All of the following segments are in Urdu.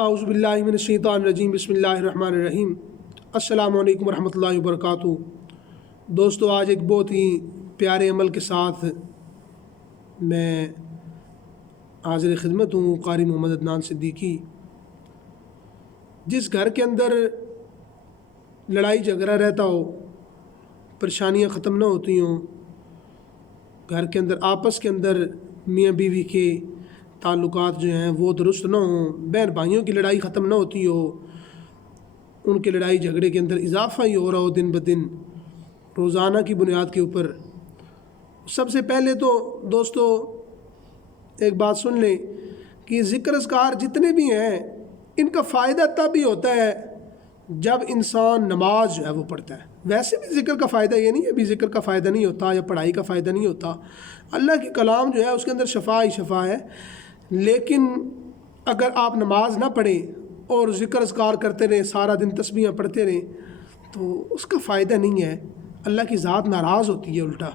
اعوذ باللہ من الشیطان الرجیم بسم اللہ الرحمن الرحیم السلام علیکم ورحمۃ اللہ وبرکاتہ۔ دوستو، آج ایک بہت ہی پیارے عمل کے ساتھ میں حاضر خدمت ہوں، قاری محمد عدنان صدیقی۔ جس گھر کے اندر لڑائی جھگڑا رہتا ہو، پریشانیاں ختم نہ ہوتی ہوں، گھر کے اندر آپس کے اندر میاں بیوی کے تعلقات جو ہیں وہ درست نہ ہوں، بہن بھائیوں کی لڑائی ختم نہ ہوتی ہو، ان کے لڑائی جھگڑے کے اندر اضافہ ہی ہو رہا ہو دن بدن روزانہ کی بنیاد کے اوپر، سب سے پہلے تو دوستو ایک بات سن لیں کہ ذکر اذکار جتنے بھی ہیں ان کا فائدہ تب ہی ہوتا ہے جب انسان نماز جو ہے وہ پڑھتا ہے۔ ویسے بھی ذکر کا فائدہ یہ نہیں ہے ابھی ذکر کا فائدہ نہیں ہوتا یا پڑھائی کا فائدہ نہیں ہوتا، اللہ کی کلام جو ہے اس کے اندر شفا ہی شفا ہے، لیکن اگر آپ نماز نہ پڑھیں اور ذکر اذکار کرتے رہیں، سارا دن تسبیحاں پڑھتے رہیں، تو اس کا فائدہ نہیں ہے۔ اللہ کی ذات ناراض ہوتی ہے الٹا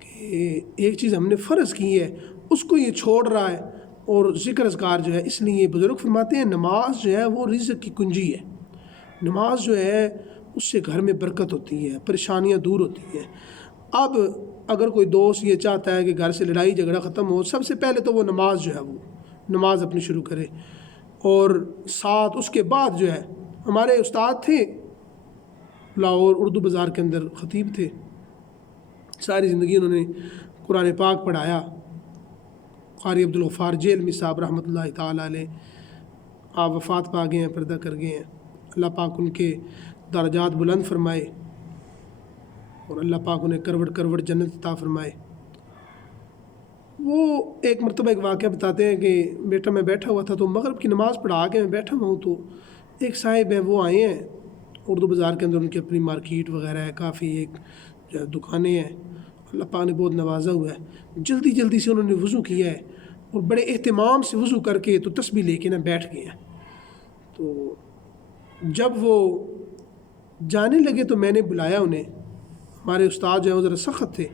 کہ ایک چیز ہم نے فرض کی ہے اس کو یہ چھوڑ رہا ہے، اور ذکر اذکار جو ہے، اس لیے بزرگ فرماتے ہیں نماز جو ہے وہ رزق کی کنجی ہے۔ نماز جو ہے اس سے گھر میں برکت ہوتی ہے، پریشانیاں دور ہوتی ہیں۔ اب اگر کوئی دوست یہ چاہتا ہے کہ گھر سے لڑائی جھگڑا ختم ہو، سب سے پہلے تو وہ نماز جو ہے وہ نماز اپنی شروع کرے، اور ساتھ اس کے بعد جو ہے ہمارے استاد تھے لاہور اردو بازار کے اندر، خطیب تھے، ساری زندگی انہوں نے قرآن پاک پڑھایا، قاری عبدالغفار جیلمی صاحب رحمۃ اللہ تعالیٰ علیہ، آپ وفات پا گئے ہیں، پردہ کر گئے ہیں، اللہ پاک ان کے درجات بلند فرمائے اور اللہ پاک انہیں کروڑ کروڑ جنت عطا فرمائے۔ وہ ایک مرتبہ ایک واقعہ بتاتے ہیں کہ بیٹا میں بیٹھا ہوا تھا تو مغرب کی نماز پڑھا کے میں بیٹھا ہوا ہوں، تو ایک صاحب ہیں وہ آئے ہیں اردو بازار کے اندر، ان کی اپنی مارکیٹ وغیرہ ہے، کافی ایک جو ہے دکانیں ہیں، اللہ پاک نے بہت نوازا ہوا ہے۔ جلدی جلدی سے انہوں نے وضو کیا ہے اور بڑے اہتمام سے وضو کر کے تو تسبیح لے کے نا بیٹھ گئے ہیں۔ تو جب وہ جانے لگے تو میں نے بلایا انہیں، ہمارے استاد جو ہے وہ ذرا سخت تھے،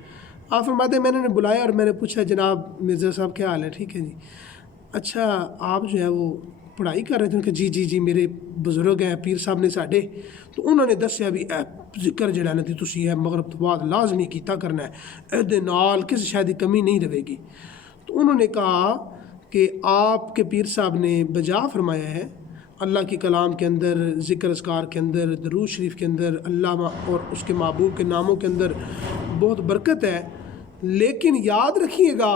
آپ فرماتے ہیں میں نے انہیں بلایا اور میں نے پوچھا جناب مرزا صاحب کیا حال ہے؟ ٹھیک ہے جی، اچھا آپ جو ہے وہ پڑھائی کر رہے تھے؟ ان کہ جی جی جی میرے بزرگ ہیں پیر صاحب نے ساڈے، تو انہوں نے دسیا بھی ذکر جڑا نا تسی ہے مغرب تو بعد لازمی کیتا کرنا ہے، اے نال کسی شاید کی کمی نہیں رہے گی۔ تو انہوں نے کہا کہ آپ کے پیر صاحب نے بجا فرمایا ہے اللہ کی کلام کے اندر، ذکر اذکار کے اندر، درود شریف کے اندر، اللہ اور اس کے محبوب کے ناموں کے اندر بہت برکت ہے، لیکن یاد رکھیے گا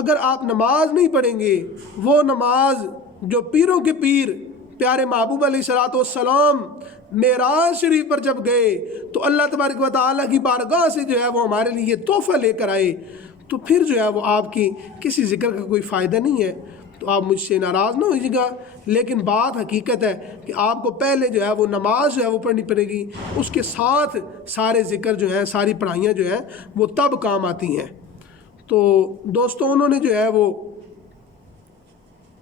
اگر آپ نماز نہیں پڑھیں گے، وہ نماز جو پیروں کے پیر پیارے محبوب علیہ الصلوۃ والسلام معراج شریف پر جب گئے تو اللہ تبارک و تعالیٰ کی بارگاہ سے جو ہے وہ ہمارے لیے تحفہ لے کر آئے، تو پھر جو ہے وہ آپ کی کسی ذکر کا کوئی فائدہ نہیں ہے۔ تو آپ مجھ سے ناراض نہ ہوئیے گا، لیکن بات حقیقت ہے کہ آپ کو پہلے جو ہے وہ نماز جو ہے وہ پڑھنی پڑے گی، اس کے ساتھ سارے ذکر جو ہیں، ساری پڑھائیاں جو ہیں وہ تب کام آتی ہیں۔ تو دوستوں انہوں نے جو ہے وہ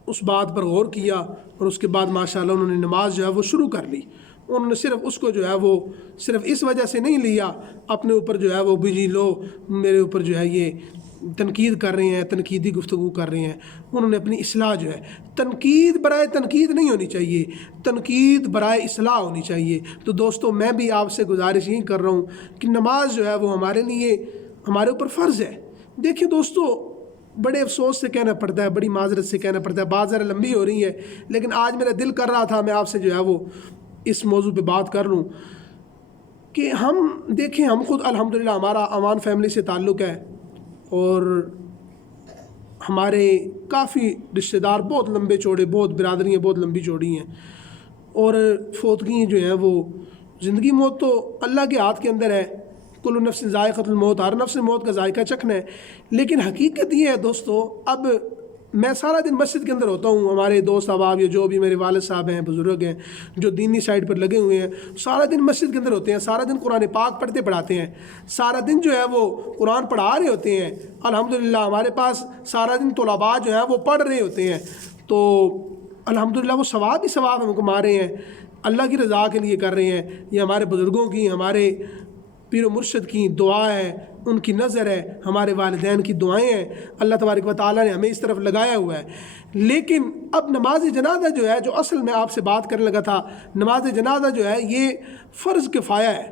اس بات پر غور کیا اور اس کے بعد ماشاءاللہ انہوں نے نماز جو ہے وہ شروع کر لی۔ انہوں نے صرف اس کو جو ہے وہ صرف اس وجہ سے نہیں لیا اپنے اوپر جو ہے وہ بھی لو میرے اوپر جو ہے یہ تنقید کر رہے ہیں، تنقیدی گفتگو کر رہے ہیں، انہوں نے اپنی اصلاح جو ہے، تنقید برائے تنقید نہیں ہونی چاہیے، تنقید برائے اصلاح ہونی چاہیے۔ تو دوستو میں بھی آپ سے گزارش یہی کر رہا ہوں کہ نماز جو ہے وہ ہمارے لیے ہمارے اوپر فرض ہے۔ دیکھیں دوستو بڑے افسوس سے کہنا پڑتا ہے، بڑی معذرت سے کہنا پڑتا ہے، بات ذرا لمبی ہو رہی ہے، لیکن آج میرا دل کر رہا تھا میں آپ سے جو ہے وہ اس موضوع پہ بات کر لوں کہ ہم دیکھیں، ہم خود الحمدللہ ہمارا امان فیملی سے تعلق ہے اور ہمارے کافی رشتہ دار بہت لمبے چوڑے، بہت برادریاں بہت لمبی چوڑی ہیں، اور فوتگی جو ہیں وہ زندگی موت تو اللہ کے ہاتھ کے اندر ہے، کل نفس ذائقۃ الموت، ہر نفس موت کا ذائقہ چکھنا ہے۔ لیکن حقیقت یہ ہے دوستو، اب میں سارا دن مسجد کے اندر ہوتا ہوں، ہمارے دوست احباب یا جو بھی میرے والد صاحب ہیں، بزرگ ہیں جو دینی سائڈ پر لگے ہوئے ہیں، سارا دن مسجد کے اندر ہوتے ہیں، سارا دن قرآن پاک پڑھتے پڑھاتے ہیں، سارا دن جو ہے وہ قرآن پڑھا رہے ہوتے ہیں، الحمدللہ ہمارے پاس سارا دن طلباء جو ہیں وہ پڑھ رہے ہوتے ہیں، تو الحمدللہ وہ ثواب ہی ثواب ہم کما رہے ہیں، اللہ کی رضا کے لیے کر رہے ہیں۔ یہ ہمارے بزرگوں کی، ہمارے پیر و مرشد کی دعا ہے ان کی نظر ہے، ہمارے والدین کی دعائیں ہیں، اللہ تبارک و تعالیٰ نے ہمیں اس طرف لگایا ہوا ہے۔ لیکن اب نماز جنازہ جو ہے، جو اصل میں آپ سے بات کرنے لگا تھا، نماز جنازہ جو ہے یہ فرض کفایہ ہے۔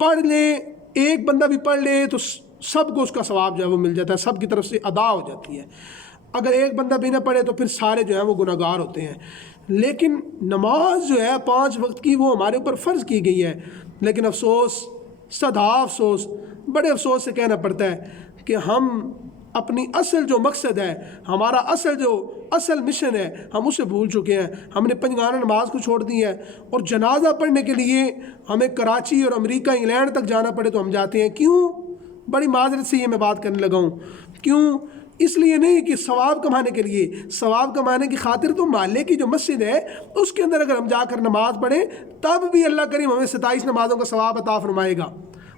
پڑھ لے، ایک بندہ بھی پڑھ لے تو سب کو اس کا ثواب جو ہے وہ مل جاتا ہے، سب کی طرف سے ادا ہو جاتی ہے۔ اگر ایک بندہ بھی نہ پڑھے تو پھر سارے جو ہیں وہ گناہ گار ہوتے ہیں۔ لیکن نماز جو ہے 5 وقت کی وہ ہمارے اوپر فرض کی گئی ہے، لیکن افسوس، صدہا افسوس، بڑے افسوس سے کہنا پڑتا ہے کہ ہم اپنی اصل جو مقصد ہے، ہمارا اصل مشن ہے، ہم اسے بھول چکے ہیں۔ ہم نے پنجگانہ نماز کو چھوڑ دی ہے، اور جنازہ پڑھنے کے لیے ہمیں کراچی اور امریکہ، انگلینڈ تک جانا پڑے تو ہم جاتے ہیں۔ کیوں؟ بڑی معذرت سے یہ میں بات کرنے لگا ہوں۔ کیوں؟ اس لیے نہیں کہ ثواب کمانے کے لیے، ثواب کمانے کی خاطر تو محلے کی جو مسجد ہے اس کے اندر اگر ہم جا کر نماز پڑھیں تب بھی اللہ کریم ہمیں 27 نمازوں کا ثواب عطا فرمائے گا۔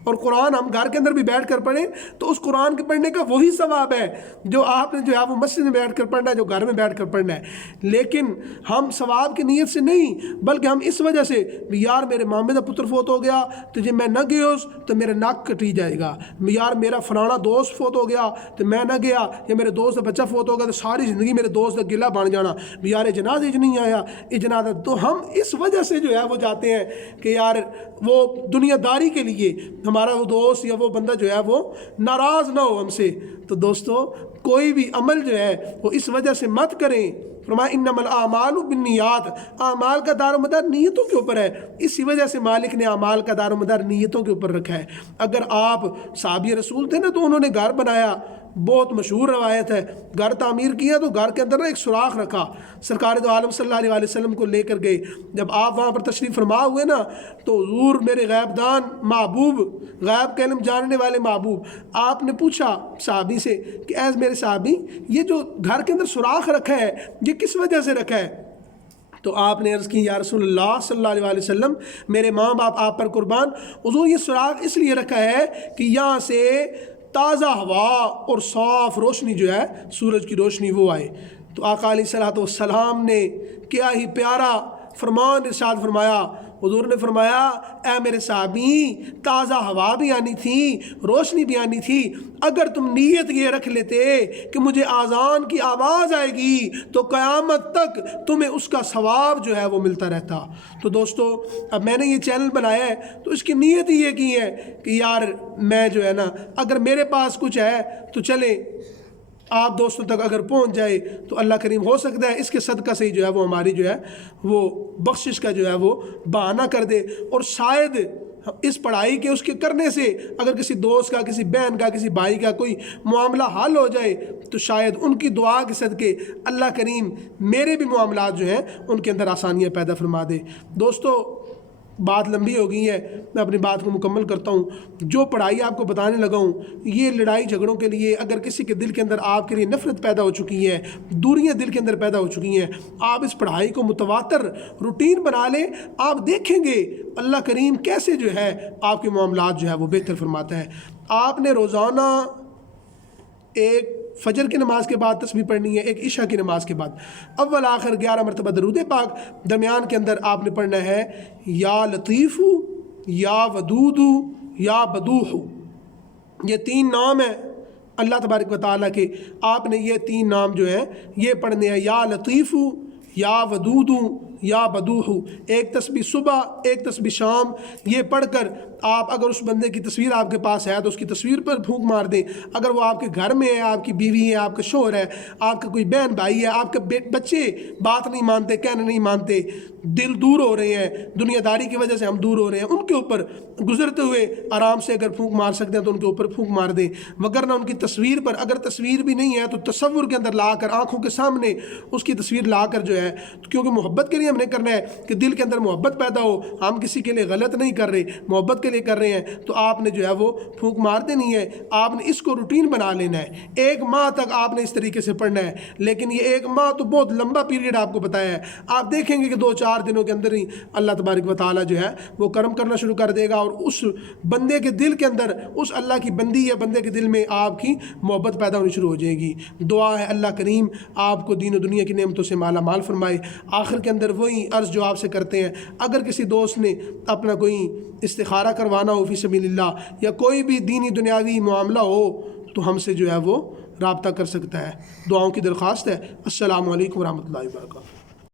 اور قرآن ہم گھر کے اندر بھی بیٹھ کر پڑھیں تو اس قرآن کے پڑھنے کا وہی ثواب ہے جو آپ نے جو ہے وہ مسجد میں بیٹھ کر پڑھنا ہے، جو گھر میں بیٹھ کر پڑھنا ہے۔ لیکن ہم ثواب کی نیت سے نہیں، بلکہ ہم اس وجہ سے یار میرے مامے کا پتر فوت ہو گیا تو جب میں نہ گیا تو میرا ناک کٹی جائے گا، یار میرا فلانا دوست فوت ہو گیا تو میں نہ گیا، یا میرے دوست کا بچہ فوت ہو گیا تو ساری زندگی میرے دوست کا گلہ بن جانا، یار جنازے نہیں آیا، جنازہ۔ تو ہم اس وجہ سے جو ہے وہ جاتے ہیں کہ یار وہ دنیا داری کے لیے ہمارا وہ دوست یا وہ بندہ جو ہے وہ ناراض نہ ہو ہم سے۔ تو دوستو کوئی بھی عمل جو ہے وہ اس وجہ سے مت کریں۔ فرمایا انما الاعمال بالنیات، اعمال کا دار و مدار نیتوں کے اوپر ہے، اسی وجہ سے مالک نے اعمال کا دار و مدار نیتوں کے اوپر رکھا ہے۔ اگر آپ صحابی رسول تھے نا تو انہوں نے گھر بنایا، بہت مشہور روایت ہے، گھر تعمیر کیا تو گھر کے اندر ایک سوراخ رکھا، سرکار دو عالم صلی اللہ علیہ وسلم کو لے کر گئے۔ جب آپ وہاں پر تشریف فرما ہوئے نا تو حضور میرے غیب دان محبوب، غیب کا علم جاننے والے محبوب، آپ نے پوچھا صحابی سے کہ ایز میرے صحابی یہ جو گھر کے اندر سوراخ رکھا ہے یہ کس وجہ سے رکھا ہے؟ تو آپ نے عرض کی یا رسول اللہ صلی اللہ علیہ وسلم میرے ماں باپ آپ پر قربان، حضور یہ سوراخ اس لیے رکھا ہے کہ یہاں سے تازہ ہوا اور صاف روشنی جو ہے سورج کی روشنی وہ آئے۔ تو آقا علیہ الصلوۃ والسلام نے کیا ہی پیارا فرمان ارشاد فرمایا، حضور نے فرمایا اے میرے صحابی تازہ ہوا بھی آنی تھی، روشنی بھی آنی تھی، اگر تم نیت یہ رکھ لیتے کہ مجھے اذان کی آواز آئے گی تو قیامت تک تمہیں اس کا ثواب جو ہے وہ ملتا رہتا۔ تو دوستو اب میں نے یہ چینل بنایا ہے تو اس کی نیت ہی یہ کی ہے کہ یار میں جو ہے نا اگر میرے پاس کچھ ہے تو چلے آپ دوستوں تک اگر پہنچ جائے تو اللہ کریم ہو سکتا ہے اس کے صدقہ سے ہی جو ہے وہ ہماری جو ہے وہ بخشش کا جو ہے وہ بہانہ کر دے، اور شاید اس پڑھائی کے اس کے کرنے سے اگر کسی دوست کا، کسی بہن کا، کسی بھائی کا کوئی معاملہ حل ہو جائے تو شاید ان کی دعا کے صدقے اللہ کریم میرے بھی معاملات جو ہیں ان کے اندر آسانیاں پیدا فرما دے۔ دوستو بات لمبی ہو گئی ہے، میں اپنی بات کو مکمل کرتا ہوں۔ جو پڑھائی آپ کو بتانے لگا ہوں یہ لڑائی جھگڑوں کے لیے، اگر کسی کے دل کے اندر آپ کے لیے نفرت پیدا ہو چکی ہے، دوریاں دل کے اندر پیدا ہو چکی ہیں، آپ اس پڑھائی کو متواتر روٹین بنا لیں، آپ دیکھیں گے اللہ کریم کیسے جو ہے آپ کے معاملات جو ہے وہ بہتر فرماتا ہے۔ آپ نے روزانہ ایک فجر کی نماز کے بعد تسبیح پڑھنی ہے، ایک عشاء کی نماز کے بعد اول آخر 11 مرتبہ درود پاک، درمیان کے اندر آپ نے پڑھنا ہے یا لطیف یا ودود یا بدوح، یہ 3 نام ہیں اللہ تبارک و تعالیٰ کے، آپ نے یہ 3 نام جو ہیں یہ پڑھنے ہیں، یا لطیف یا ودود یا بدوح، ایک تسبیح صبح ایک تسبیح شام، یہ پڑھ کر آپ اگر اس بندے کی تصویر آپ کے پاس ہے تو اس کی تصویر پر پھونک مار دیں، اگر وہ آپ کے گھر میں ہے، آپ کی بیوی ہے، آپ کا شوہر ہے، آپ کا کوئی بہن بھائی ہے، آپ کے بچے بات نہیں مانتے، کہنا نہیں مانتے، دل دور ہو رہے ہیں، دنیا داری کی وجہ سے ہم دور ہو رہے ہیں، ان کے اوپر گزرتے ہوئے آرام سے اگر پھونک مار سکتے ہیں تو ان کے اوپر پھونک مار دیں، وگرنہ ان کی تصویر پر، اگر تصویر بھی نہیں ہے تو تصور کے اندر لا کر آنکھوں کے سامنے اس کی تصویر لا کر جو ہے، کیونکہ محبت کے لیے ہم نے کرنا ہے کہ دل کے اندر محبت پیدا ہو، ہم کسی کے لیے غلط نہیں کر رہے، محبت کے لیے کر رہے ہیں، تو آپ نے جو ہے وہ پھونک مار دینی ہے۔ آپ نے اس کو روٹین بنا لینا ہے، 1 ماہ تک آپ نے اس طریقے سے پڑھنا ہے، لیکن یہ 1 ماہ تو بہت لمبا پیریڈ آپ کو بتایا ہے، آپ دیکھیں گے کہ 2-4 دنوں کے اندر ہی اللہ تبارک و تعالیٰ جو ہے وہ کرم کرنا شروع کر دے گا، اور اس بندے کے دل کے اندر، اس اللہ کی بندی یا بندے کے دل میں آپ کی محبت پیدا ہونی شروع ہو جائے گی۔ دعا ہے اللہ کریم آپ کو دین و دنیا کی نعمتوں سے مالا مال فرمائے۔ آخر کے اندر وہی عرض جو آپ سے کرتے ہیں، اگر کسی دوست نے اپنا کوئی استخارہ کروانا ہو فی سبیل اللہ، یا کوئی بھی دینی دنیاوی معاملہ ہو تو ہم سے جو ہے وہ رابطہ کر سکتا ہے۔ دعاؤں کی درخواست ہے۔ السلام علیکم ورحمۃ اللہ وبرکاتہ۔